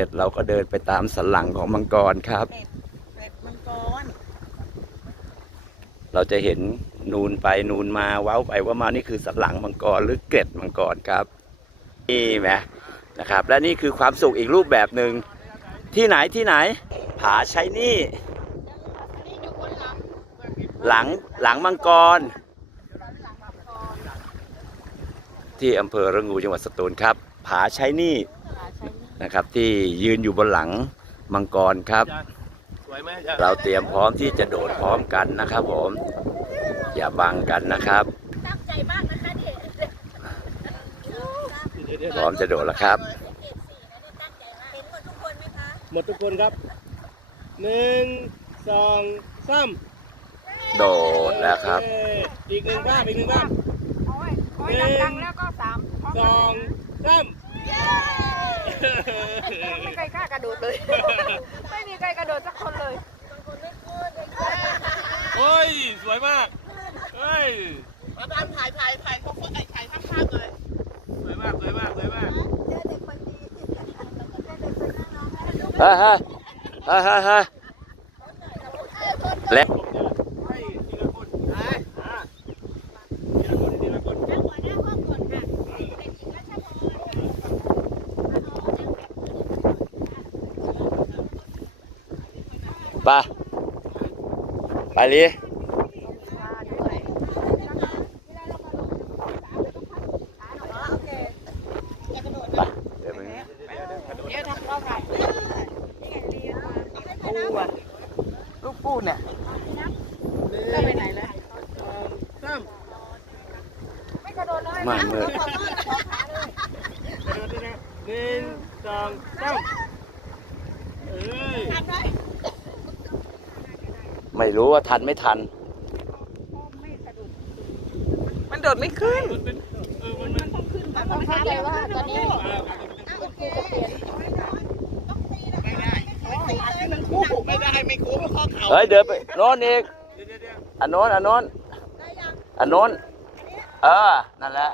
ร็จเราก็เดินไปตามสันหลังของมังกรครับ เป็ดเป็ดมังกรเราจะเห็นนูนไปนูนมาเว้าไปว่ามานี่คือสันหลังมังกรหรือเกล็ดมังกรครับนี่ไหมนะครับ และนี่คือความสุขอีกรูปแบบหนึ่งที่ไหนที่ไหน ผาชัยนี่ หลังหลังมังกร ที่อำเภอระงูจังหวัดสตูลครับ ผาชัยนี่ นะครับ ที่ยืนอยู่บนหลังมังกรครับสวยไหมจ๊ะเราเตรียมพร้อมที่จะโดดพร้อมกันนะครับผม อย่าบังกันนะครับ ตั้งใจมากนะคะเด็กเดี๋ยวเดี๋ยวพร้อมจะโดดแล้วครับเกรดสี่นะเนี่ยตั้งใจมากเห็นหมดทุกคนไหมคะหมดทุกคนครับหนึ่งสองสามโดดแล้วครับเอ้ยอีกหนึ่งภาพอีกหนึ่งภาพโอ้ยโอ้ยดังๆแล้วก็สามพร้อมสกันองสาม ไม่เคยกล้ากระโดดเลย ไม่มีใครกระโดดสักคนเลยโอ้ย สวยมาก เฮ้ยมาตามถ่ายถ่ายถ่ายเขาคนถ่ายถ่ายข้างๆเลย สวยมากสวยมากสวยมากฮ่าฮ่าฮ่าฮ่าฮ่าและ ให้ทีละคนอ่าทีละคนทีละคน นั่งหัวหน้าห้องก่อนค่ะเป็นหญิงรัชพร ไปไปลีไปเดี๋ยวมึงเดี๋ยวทำรอบไหนปูอะลูกปูเนี่ยก็ไปไหนแล้วสามไม่กระโดดเลยมาเมื่อกระโดดด้วยนะหนึ่งสองสามเอ้ย ไม่รู้ว่าทันไม่ทัน มันโดดไม่ขึ้นมันเป็นเออมันมันต้องขึ้นต้องเข้าใจว่าตอนนี้ไม่ได้ไม่คู่ไม่ได้ไม่คู่เพราะข้อเข่าเฮ้ยเดินไปโน้นอีกเดี๋ยวเดี๋ยวเดี๋ยวอันโน้นอันโน้นอันโน้นเออ นั่นแหละ